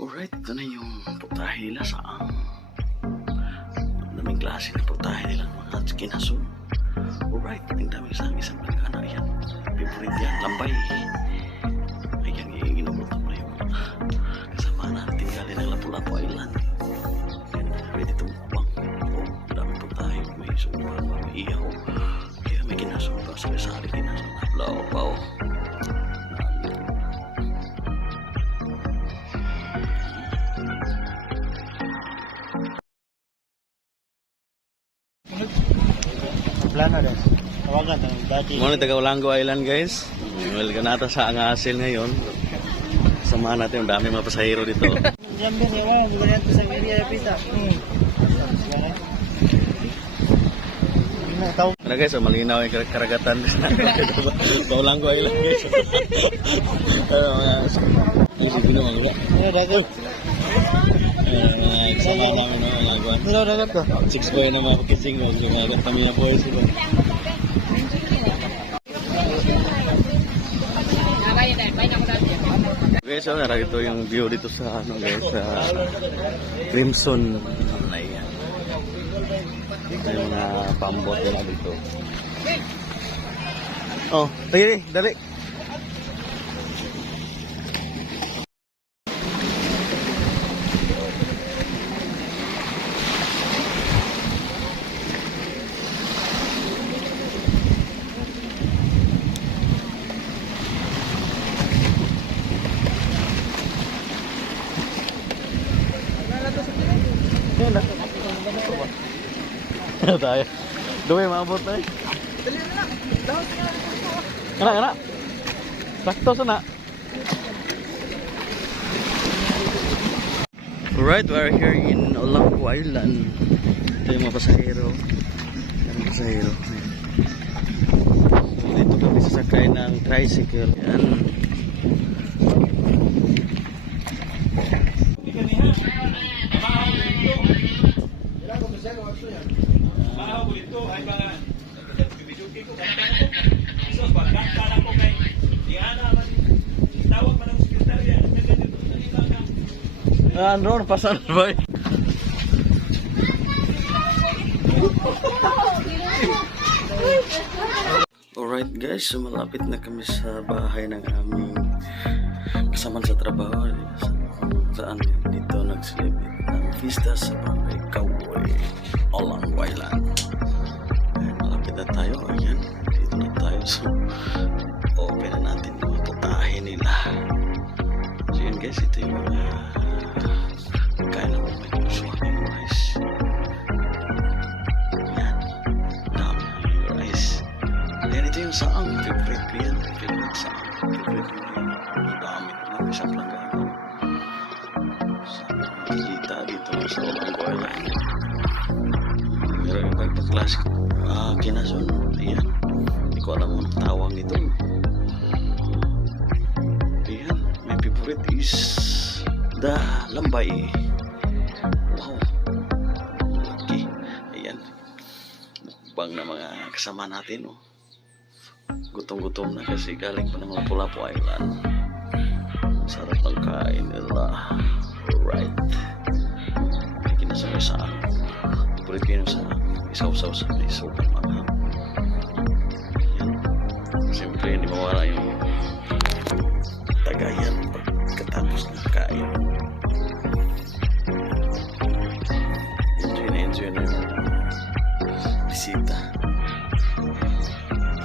Alright, ito na yung putahe nila sa ang daming klase ng putahe nila mga kinasun. Alright, ang daming sa isang pagkana yan. Favorite yan, lambay. Ayan, ginugutom na yung kasama natin galing ng Lapu-Lapu Island. Ayan, ready to mukbang. Oh, daming putahe, may sumpa, may iyaw. Kaya may kinasun pa, sari-sari kinasun. Lao pa Plano rin. Tawagan ng dati. Muna taga Olango Island guys. Welcome nata sa Angasil ngayon. Samahan natin ang dami mga pasahero dito. Yan din, ba yan sa area pita? Hmm. Ano guys, oh, malinaw yung kar- karagatan sa Olango Island guys. Ano mga isip ko naman wala. Ano, dagat. Mga kasama namin mga lagwan. Ano, dagat ko? Six boy na mga pakising mo, yung mga kami na boys. Diba? Guys, so, narito yung view dito sa ano guys, sa Crimson Ayan. May mga pambot na dito. Oh, dali, dali. Yan na. Ano tayo? Duwe, maabot na eh. Kana, kana. Sakto sana. Alright, we're here in Olango Island. Ito yung mga pasahero. Yan ang pasahero. So, dito kami sasakay ng tricycle. Yan. Ah, ano, pasan ba? Alright guys, so malapit na kami sa bahay ng aming kasama sa trabaho sa, saan dito nagsilibit ng vista sa barangay Cowboy Olang Island Ayan, malapit tayo ayan, dito na tayo so open na natin yung putahe nila so yun guys, ito yung mga pagkain ng mga usual rice yan, dami yung rice yan, ito yung saang. Favorite ko yan. Favorite saang. Favorite ko yan. Ang dami. Marami siyang planggano. Sa makikita dito sa Olango Island. Meron yung pagpaklas ko. Ah, kinason. Ayan. Hindi ko alam ang tawag nito. Ayan. My favorite is the lambay. Wow. Laki. Ayan. Mukbang na mga kasama natin, oh gutom-gutom na kasi galing pa ng Lapu-Lapu Island. Sarap ng kain nila. Right. May kinasama-saan. Favorite yun sa isaw-saw sa may sobrang manghang. Yan. Siyempre, hindi mawala yung tagayan pagkatapos ng kain. Enjoy na enjoy na yung bisita.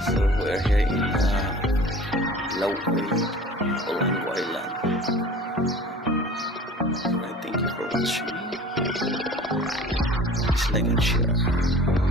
So we're here in uh, Lauway, Olango Island. Alright, thank you for watching. They can share.